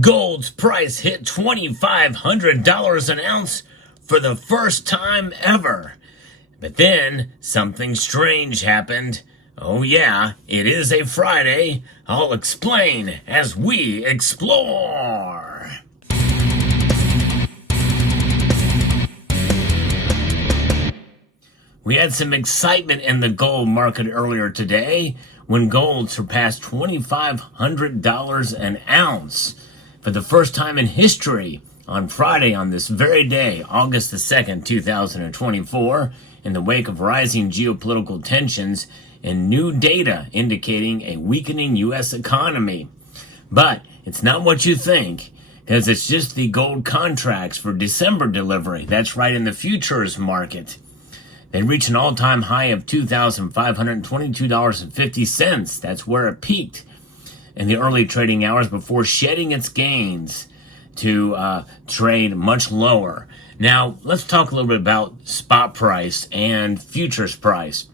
Gold's price hit $2,500 an ounce for the first time ever. But then something strange happened. Oh yeah, it is a Friday. I'll explain as we explore. We had some excitement in the gold market earlier today when gold surpassed $2,500 an ounce for the first time in history on Friday on this very day, August the 2nd, 2024, in the wake of rising geopolitical tensions and new data indicating a weakening U.S. economy. But it's not what you think, because it's just the gold contracts for December delivery. That's right, in the futures market. They reached an all-time high of $2,522.50. That's where it peaked in the early trading hours before shedding its gains to trade much lower. Now, let's talk a little bit about spot price and futures price.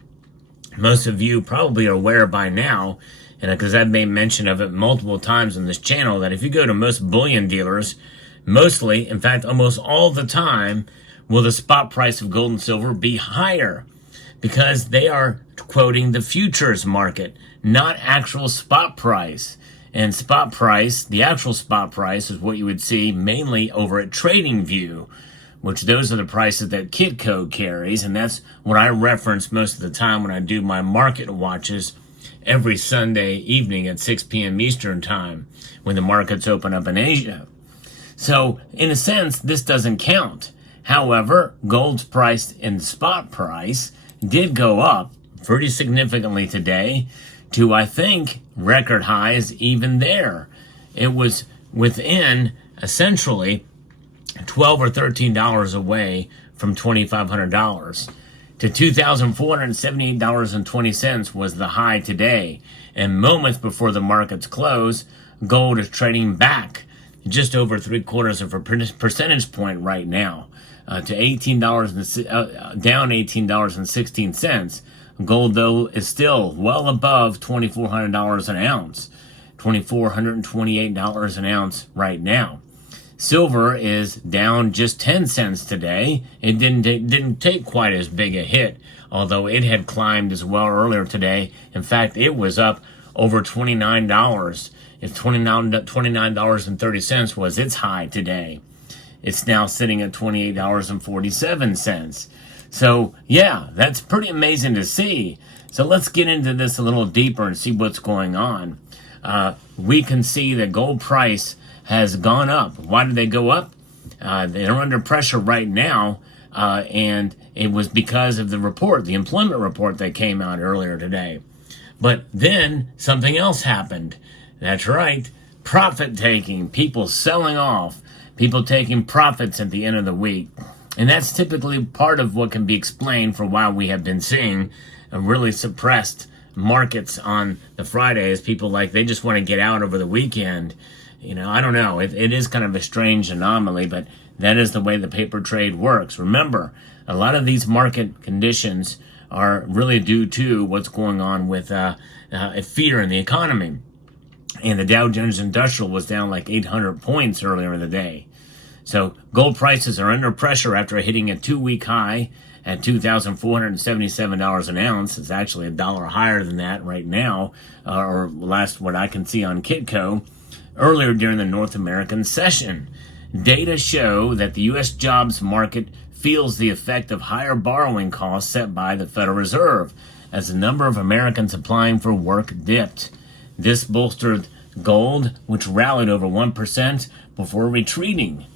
Most of you probably are aware by now, and because I've made mention of it multiple times on this channel, that if you go to most bullion dealers, mostly, in fact, almost all the time, will the spot price of gold and silver be higher because they are quoting the futures market, not actual spot price. And spot price, the actual spot price, is what you would see mainly over at TradingView, which those are the prices that Kitco carries, and that's what I reference most of the time when I do my market watches every Sunday evening at 6 p.m. Eastern Time when the markets open up in Asia. So, in a sense, this doesn't count. However, gold's price and spot price did go up pretty significantly today to, I think, record highs even there. It was within, essentially, $12 or $13 away from $2,500 to $2,478.20 was the high today. And moments before the markets close, gold is trading back just over 3/4 of a percentage point right now to $18, down $18.16. Gold, though, is still well above $2,400 an ounce, $2,428 an ounce right now. Silver is down just 10 cents today. It didn't take quite as big a hit, although it had climbed as well earlier today. In fact, it was up over $29. If $29.30 was its high today, it's now sitting at $28.47. So, yeah, that's pretty amazing to see. So let's get into this a little deeper and see what's going on. We can see that gold price has gone up. Why did they go up? They're under pressure right now, and it was because of the report, the employment report that came out earlier today. But then something else happened. That's right, profit taking, people selling off, people taking profits at the end of the week. And that's typically part of what can be explained for why we have been seeing a really suppressed markets on the Fridays. People they just want to get out over the weekend. You know, I don't know. It is kind of a strange anomaly, but that is the way the paper trade works. Remember, a lot of these market conditions are really due to what's going on with fear in the economy. And the Dow Jones Industrial was down like 800 points earlier in the day. So gold prices are under pressure after hitting a 2-week high at $2,477 an ounce. It's actually $1 higher than that right now, or last what I can see on Kitco, earlier during the North American session. Data show that the U.S. jobs market feels the effect of higher borrowing costs set by the Federal Reserve as the number of Americans applying for work dipped. This bolstered gold, which rallied over 1% before retreating.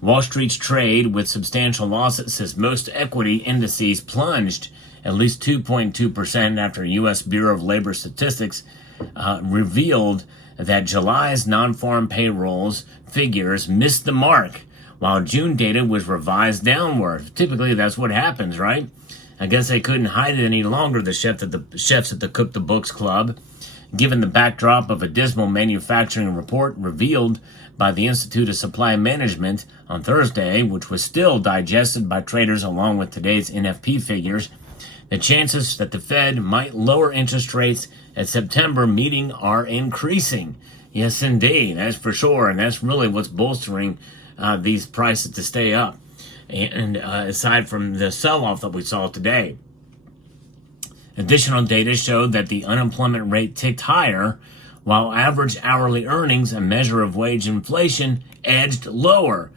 Wall Street's trade with substantial losses as most equity indices plunged at least 2.2% after U.S. Bureau of Labor Statistics revealed that July's non-farm payrolls figures missed the mark, while June data was revised downward. Typically, that's what happens, right? I guess they couldn't hide it any longer, the chefs at the Cook the Books Club, given the backdrop of a dismal manufacturing report revealed by the Institute of Supply Management on Thursday, which was still digested by traders along with today's NFP figures. The chances that the Fed might lower interest rates at September meeting are increasing. Yes, indeed. That's for sure. And that's really what's bolstering these prices to stay up. And aside from the sell-off that we saw today. Additional data showed that the unemployment rate ticked higher, while average hourly earnings, a measure of wage inflation, edged lower.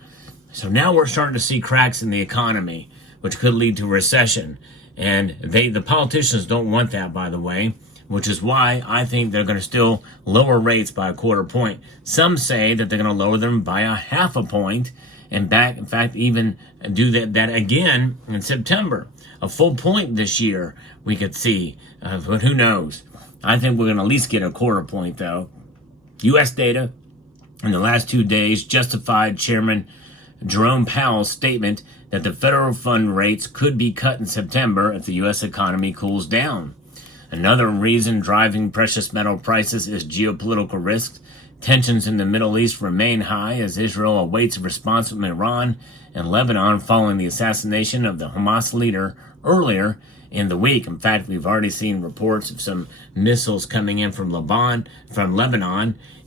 So now we're starting to see cracks in the economy, which could lead to recession. And the politicians don't want that, by the way, which is why I think they're going to still lower rates by a quarter point. Some say that they're going to lower them by a half a point, and in fact, even do that again in September. A full point this year we could see, but who knows? I think we're going to at least get a quarter point, though. U.S. data in the last 2 days justified Chairman Jerome Powell's statement that the federal fund rates could be cut in September if the U.S. economy cools down. Another reason driving precious metal prices is geopolitical risks. Tensions in the Middle East remain high as Israel awaits a response from Iran and Lebanon following the assassination of the Hamas leader earlier in the week. In fact, we've already seen reports of some missiles coming in from Lebanon,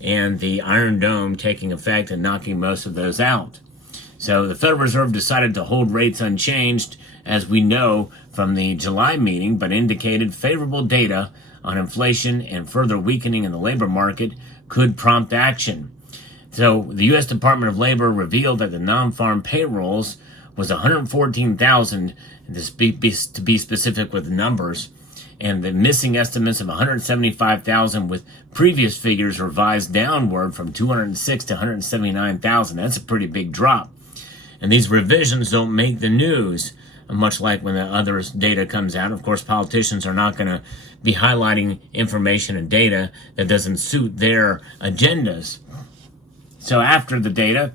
and the Iron Dome taking effect and knocking most of those out. So the Federal Reserve decided to hold rates unchanged, as we know from the July meeting, but indicated favorable data on inflation and further weakening in the labor market could prompt action. So the U.S. Department of Labor revealed that the non-farm payrolls was 114,000, to be specific with the numbers, and the missing estimates of 175,000 with previous figures revised downward from 206 to 179,000. That's a pretty big drop. And these revisions don't make the news, much like when the other data comes out. Of course, politicians are not going to be highlighting information and data that doesn't suit their agendas. So after the data,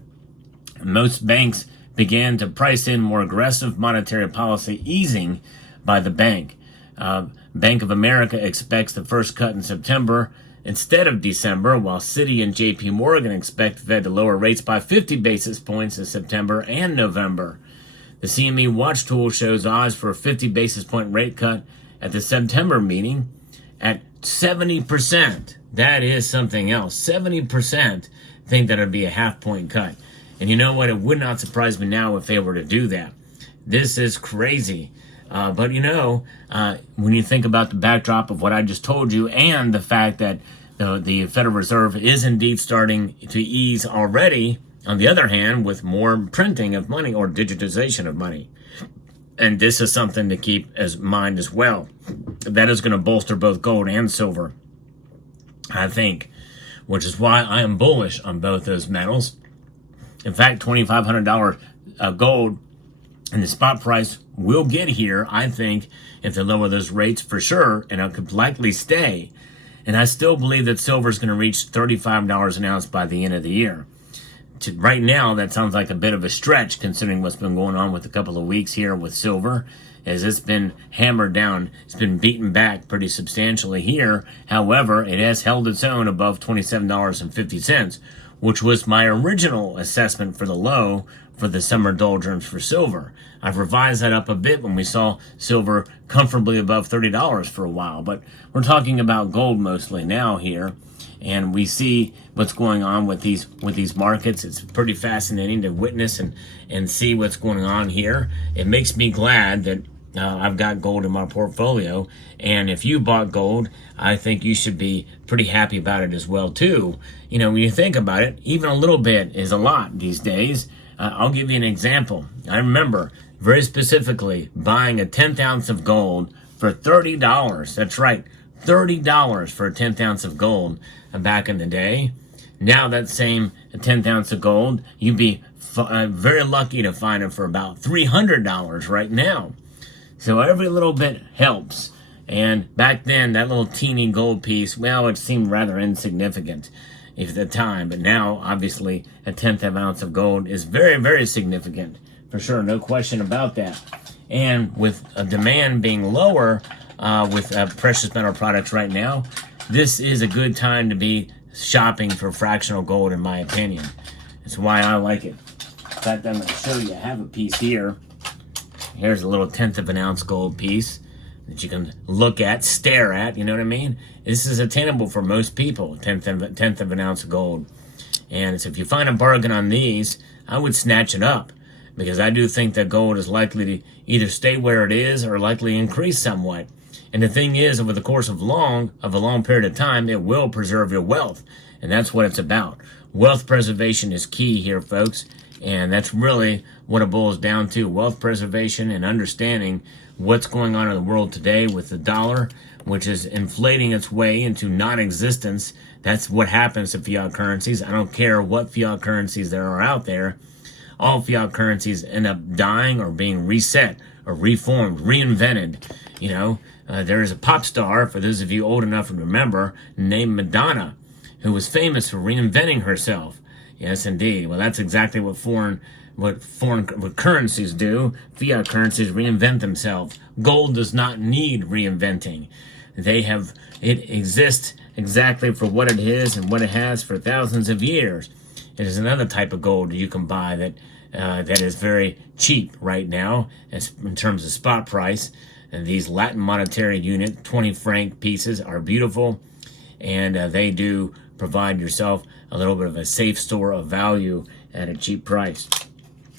most banks began to price in more aggressive monetary policy easing by the bank. Bank of America expects the first cut in September instead of December, while Citi and JP Morgan expect the Fed to lower rates by 50 basis points in September and November. The CME Watch tool shows odds for a 50 basis point rate cut at the September meeting at 70%. That is something else. 70% think that it'd be a half point cut. And you know what? It would not surprise me now if they were to do that. This is crazy. But when you think about the backdrop of what I just told you and the fact that the Federal Reserve is indeed starting to ease already, on the other hand, with more printing of money or digitization of money. And this is something to keep in mind as well. That is going to bolster both gold and silver, I think, which is why I am bullish on both those metals. In fact, $2,500 gold and the spot price will get here, I think, if they lower those rates for sure, and it could likely stay. And I still believe that silver is going to reach $35 an ounce by the end of the year. Right now, that sounds like a bit of a stretch considering what's been going on with a couple of weeks here with silver, as it's been hammered down. It's been beaten back pretty substantially here. However, it has held its own above $27.50, which was my original assessment for the low for the summer doldrums for silver. I've revised that up a bit when we saw silver comfortably above $30 for a while, but we're talking about gold mostly now here. And we see what's going on with these markets. It's pretty fascinating to witness and see what's going on here. It makes me glad that I've got gold in my portfolio. And if you bought gold, I think you should be pretty happy about it as well, too. You know, when you think about it, even a little bit is a lot these days. I'll give you an example. I remember very specifically buying a 10th ounce of gold for $30. That's right, $30 for a 10th ounce of gold back in the day. Now that same 10th ounce of gold, you'd be very lucky to find it for about $300 right now. So every little bit helps. And back then, that little teeny gold piece, well, it seemed rather insignificant at the time. But now, obviously, a 10th of ounce of gold is very, very significant. For sure, no question about that. And with a demand being lower with precious metal products right now, this is a good time to be shopping for fractional gold, in my opinion. That's why I like it. In fact, I'm going to show you. I have a piece here. Here's a little 10th of an ounce gold piece. that you can look at, stare at, you know what I mean? This is attainable for most people, tenth of an ounce of gold. And so if you find a bargain on these, I would snatch it up, because I do think that gold is likely to either stay where it is or likely increase somewhat. And the thing is, over the course of a long period of time, it will preserve your wealth. And that's what it's about. Wealth preservation is key here, folks. And that's really what it boils down to. Wealth preservation and understanding what's going on in the world today with the dollar, which is inflating its way into non-existence. That's what happens to fiat currencies. I don't care what fiat currencies there are out there. All fiat currencies end up dying or being reset or reformed, reinvented. You know, there is a pop star, for those of you old enough to remember, named Madonna, who was famous for reinventing herself. Yes, indeed. Well, that's exactly what what currencies do. Fiat currencies reinvent themselves. Gold does not need reinventing. It exists exactly for what it is and what it has for thousands of years. It is another type of gold you can buy that is very cheap right now in terms of spot price. And these Latin monetary unit 20 franc pieces are beautiful, and they do provide yourself a little bit of a safe store of value at a cheap price.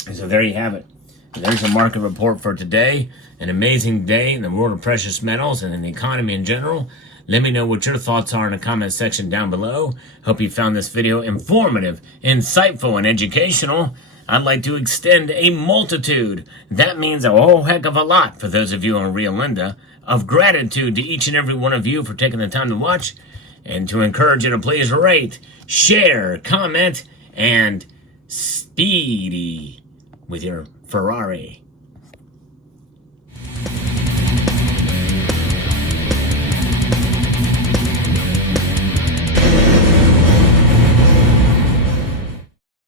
And so there you have it. There's your market report for today. An amazing day in the world of precious metals and in the economy in general. Let me know what your thoughts are in the comment section down below. Hope you found this video informative, insightful, and educational. I'd like to extend a multitude, that means a whole heck of a lot for those of you on Rio Linda, of gratitude to each and every one of you for taking the time to watch, and to encourage you to please rate, share, comment, and speedy with your Ferrari.